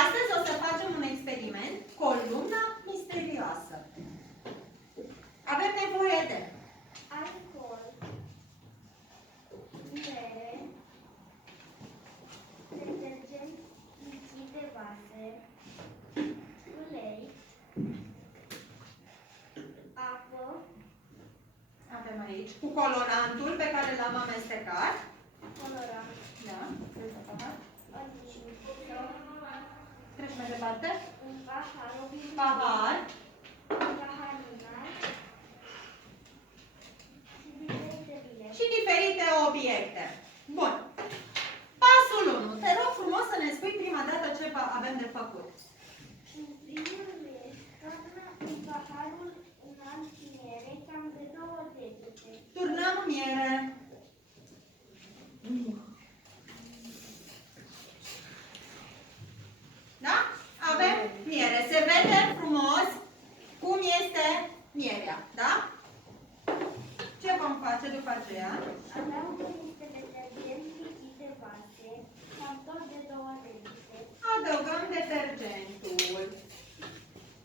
Astăzi o să facem un experiment, columna misterioasă. Avem nevoie de alcool, miere, detergent lichid de vase, ulei, apă. Avem aici cu colorantul pe care l-am amestecat. Colorant. Da, Adică, treci mai departe. un pahar, Pahar. un pahar înalt și diferite bile. Și diferite obiecte. Bun. Pasul 1. Te rog frumos să ne spui prima dată ce avem de făcut. În primul rând, toarnă în paharul înalt miere cam de 2 degete. Turnăm miere. Da? Avem miere. Se vede frumos cum este mierea. Da? Ce vom face după aceea? Adaugă niște detergent lichid de vase, cam tot de 2 degete. Adăugăm detergentul.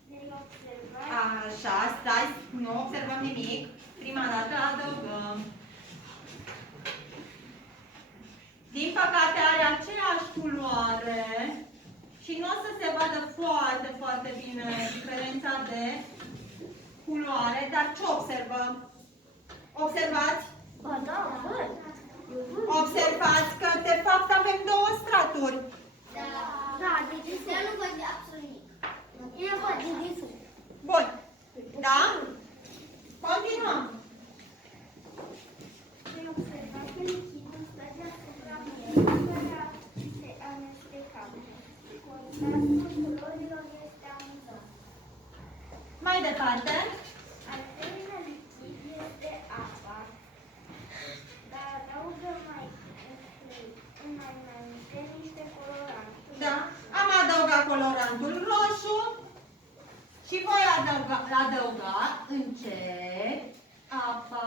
Vei observa Așa, stai, nu observăm nimic. Prima dată adăugăm. Din păcate are aceeași culoare și nu o să se vadă foarte, foarte bine diferența de culoare, dar ce observăm? Observați? Ba da, văd. Observați că de fapt avem 2 straturi. Da, deci eu nu văd absolut nimic. Eu văd nimic. Bun. Da? Continuăm. Vei observa că lichidul stă deasupra mierii fără a se amesteca. Contrastul culorilor este amuzant. Mai departe. Al treilea lichid este apa, dar adaugă mai înainte niște coloranți. Da. Am adăugat colorantul roșu și voi adăuga încet apa.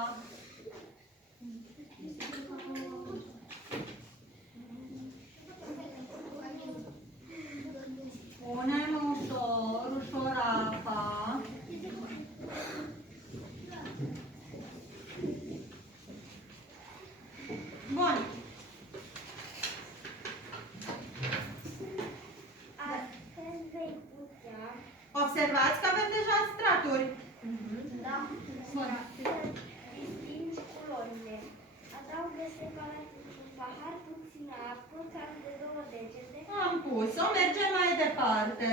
Punem ușor, ușor apa. Bun. Astfel vei putea, Observați că avem deja straturi. da, Bun. să distingi culorile. Adaugă separat într-un pahar puțină apă, cam de 2 degete. Am pus-o, mergem mai departe.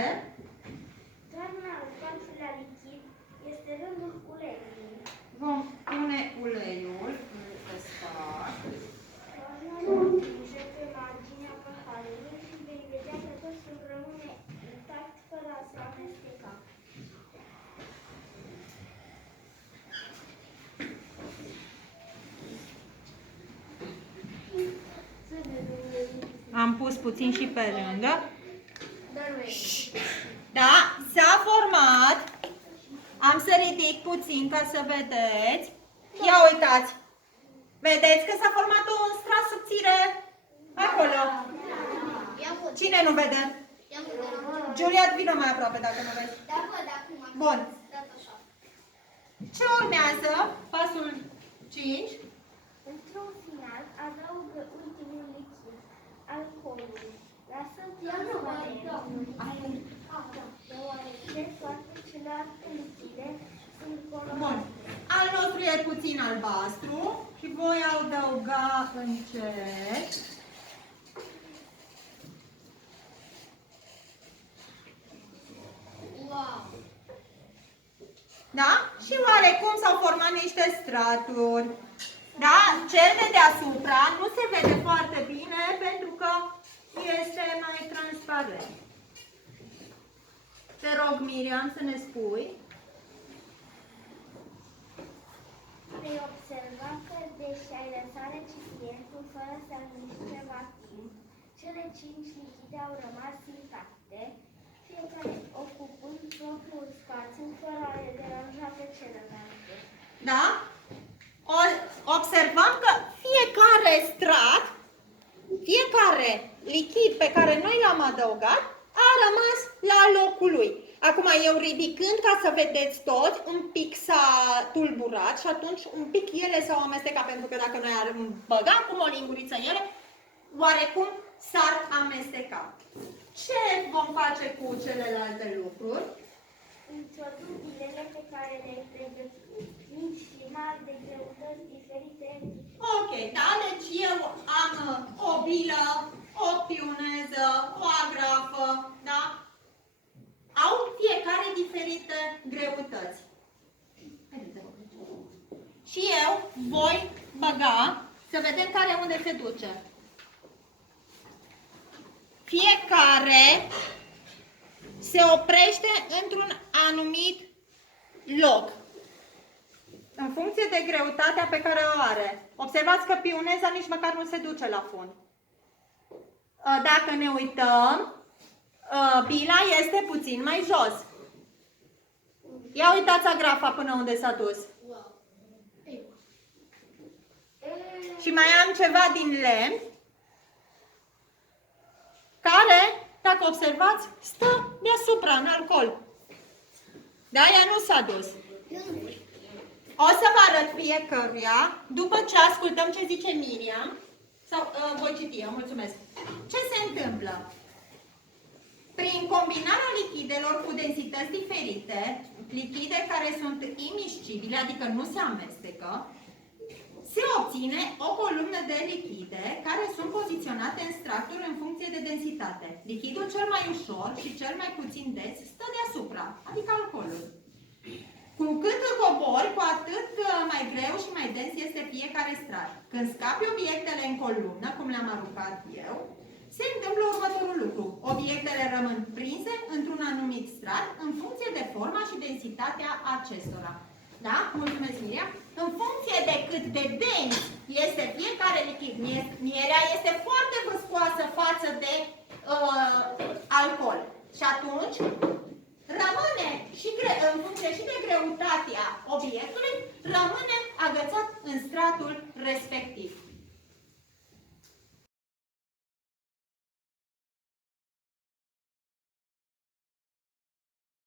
Toarnă al 4-lea lichid este rândul uleiului. Vom pune uleiul pe spart. Toarnă-l împinge pe marginea paharului și vei vedea că totul rămâne intact fără a se amesteca. Am pus puțin și pe lângă. Dar nu e. Da, s-a format. Am să ridic puțin ca să vedeți. Ia uitați. Vedeți că s-a format un strat subțire acolo. Cine nu vede? Juliet, vină mai aproape dacă nu vezi. Da, văd acum. Bun. Dat așa. Ce urmează? Pasul 5. Într-un final, adaugă ultimul lichid, alcoolul. Lasă-l deoarece toate celelalte lichide sunt colorate. Bun. Al nostru e puțin albastru și voi adăuga încet. Wow! Da? Și oarecum s-au format niște straturi. Da? Cel de deasupra nu se vede foarte bine pentru că este mai transparent. Te rog, Miriam, să ne spui. Vei observa că, deși ai lăsat recipientul fără să-l miști ceva timp, cele 5 lichide au rămas intacte, fiecare ocupând propriul spațiu fără a le deranja pe celelalte. Da? Observăm că fiecare strat, fiecare lichid pe care noi l-am adăugat, a rămas la locul lui. Acum eu ridicând ca să vedeți toți, un pic s-a tulburat și atunci un pic ele s-au amestecat, pentru că dacă noi ar băga acum o linguriță în ele, oarecum s-ar amesteca. Ce vom face cu celelalte lucruri? Introduc bilele pe care le-ai pregătit, mici și mari, de greutăți diferite. Ok, da, deci eu am o bilă, o piuneză, o agrafă, da? Au fiecare diferite greutăți. Și eu voi băga, să vedem care unde se duce. Fiecare se oprește într-un anumit loc, în funcție de greutatea pe care o are. Observați că piuneza nici măcar nu se duce la fund. Dacă ne uităm, bila este puțin mai jos. Ia uitați agrafa până unde s-a dus. Și mai am ceva din lemn, care, dacă observați, stă deasupra, în alcool. Da, ea nu s-a dus. O să vă arăt fiecăruia, după ce ascultăm ce zice Miriam, sau voi citi eu, mulțumesc. Ce se întâmplă? Prin combinarea lichidelor cu densități diferite, lichide care sunt imiscibile, adică nu se amestecă, se obține o columnă de lichide care sunt poziționate în stracturi în funcție de densitate. Lichidul cel mai ușor și cel mai puțin dens stă deasupra, adică alcoolul. Cu cât cobori, cu atât mai greu și mai dens este fiecare strat. Când scapi obiectele în columnă, cum le-am aruncat eu, se întâmplă următorul lucru. Obiectele rămân prinse într-un anumit strat în funcție de forma și densitatea acestora. Da? Mulțumesc, Miriam. În funcție de cât de dens este fiecare lichid, mierea este foarte văscoasă față de alcool. Și atunci rămâne, și în funcție și de greutatea obiectului, rămâne agățat în stratul respectiv.